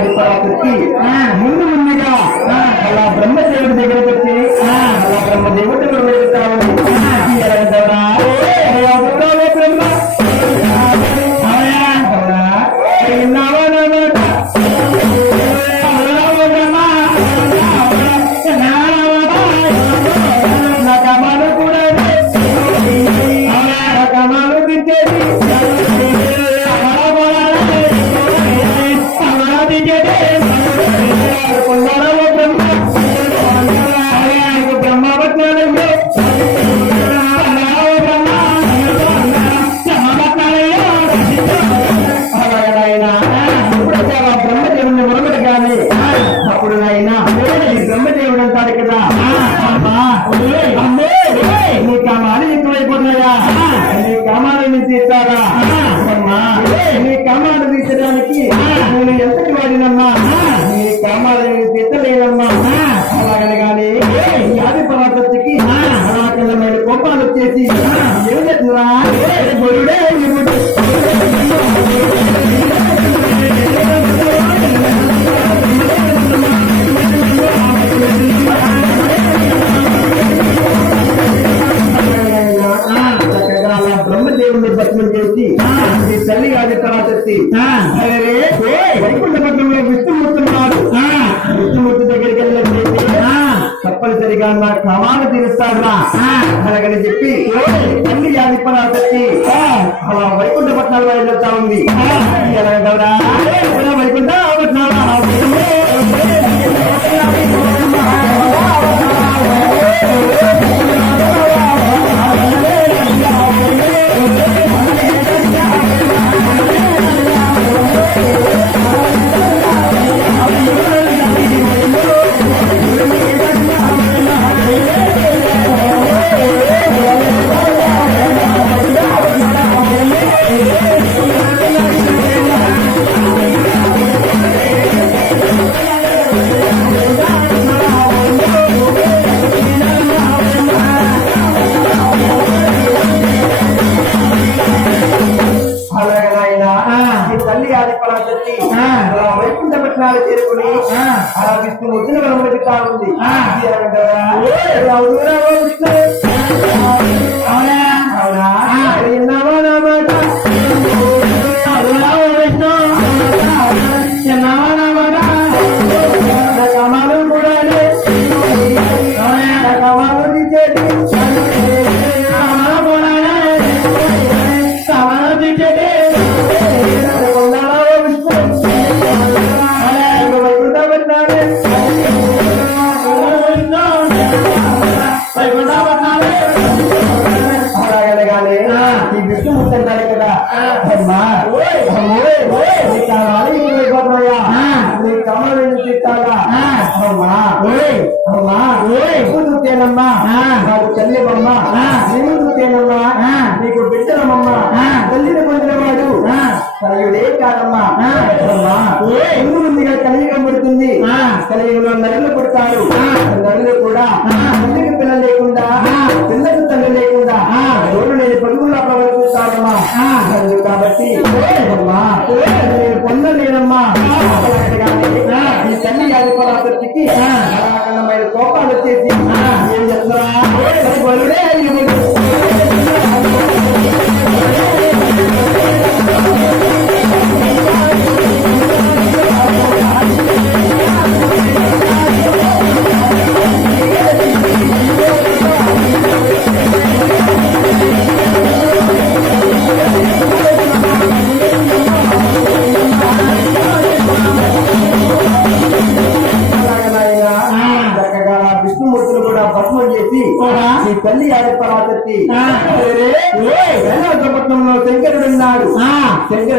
అధిపరాశక్తి ముందు ముందుగా అలా బ్రహ్మదేవుడి దగ్గరకు వచ్చి అలా బ్రహ్మదేవుడి వెళ్తావు బ్రహ్మ బ్రహ్మదేవుడు అంటాడు కదా నీ కామాలు ఎక్కువైపోతున్నాయా నీ కామాలను తీస్తారా నీ కామాలు తీర్చడానికి నేను ఎంతటి వాడినమ్మా నీ కామాలను తీర్చలేనమ్మా అలాగని కానీ వ్యాధి పరాశక్తికి అలాకమైన కోపాలు వచ్చేసి ఏం చేస్తున్నా గొరుడే బ్రహ్మదేవుని భస్మం చేసి తల్లి ఆది పరాశక్తి వైకుంఠపట్నంలో విష్ణుమూర్తున్నాడు విష్ణుమూర్తి దగ్గరికి వెళ్ళి తప్పనిసరిగా నా కామాలు తీరుస్తాడురా అలాగని చెప్పి తల్లి ఆది పరాశక్తి అలా వైకుంఠపట్నాలు వెళ్తా ఉంది ఎలాగవరా వైకుంఠపట్నాలు తల్లి ఆది పరాశక్తి వైకుంఠపట్నాలు చేరుకుని అలా విష్ణుమూర్తిని వెలువడుతా ఉంది కమాలు కూడా కమాలు తీసేది ఈ విష్ణుమూర్తి అంటారు కదా నీ కమలను తిట్టాలా చూతేనమ్మా నాకు చెల్లెమమ్మ నేను చూతేనమ్మా నీకు బిడ్డలమ్మా తల్లిని పొందినవాడు కలియుడే కాదమ్మా ముందు ముందుగా కలియుగ పుడుతుంది కలియుగంలో నరులు పుడతారు నరులు కూడా తల్లికి పిల్ల లేకుండా పిల్లకు తల్లి లేకుండా రోడ్డు నేను పరుగులా ప్రవర్తిస్తానమ్మా కాబట్టి నేను పొందలేనమ్మా ఈ తల్లి ఆది పరాశక్తికి అకారణమైన కోపాలు వచ్చేసి ఏం చెప్తారా విష్ణుమూర్తులు కూడా భస్మం చేసి ఈ తల్లి ఆది పరాశక్తి శంకరుడున్నాడు శంకర